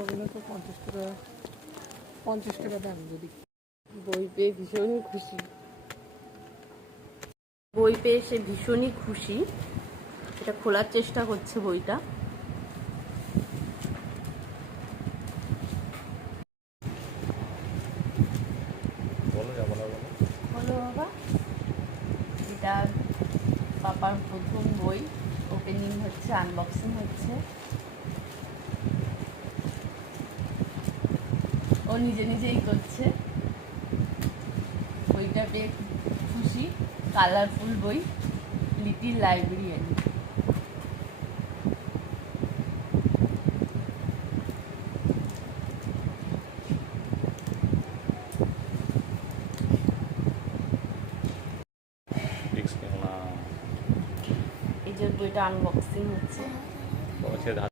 ওগুলো তো 50 টাকা দাম। যদি বই পেয়ে ভীষণই খুশি, বই পেয়ে সে ভীষণই খুশি। এটা খোলার চেষ্টা করছে বইটা। বলো বাবা, এটা পাপার প্রথম বই, ওপেনিং হচ্ছে, আনবক্সিং হচ্ছে। ও নিজে নিজেই করছে। বইটা পেয়ে খুশি, কালারফুল বই, লিটিল লাইব্রেরিয়ান। এই যে বইটা আনবক্সিং হচ্ছে।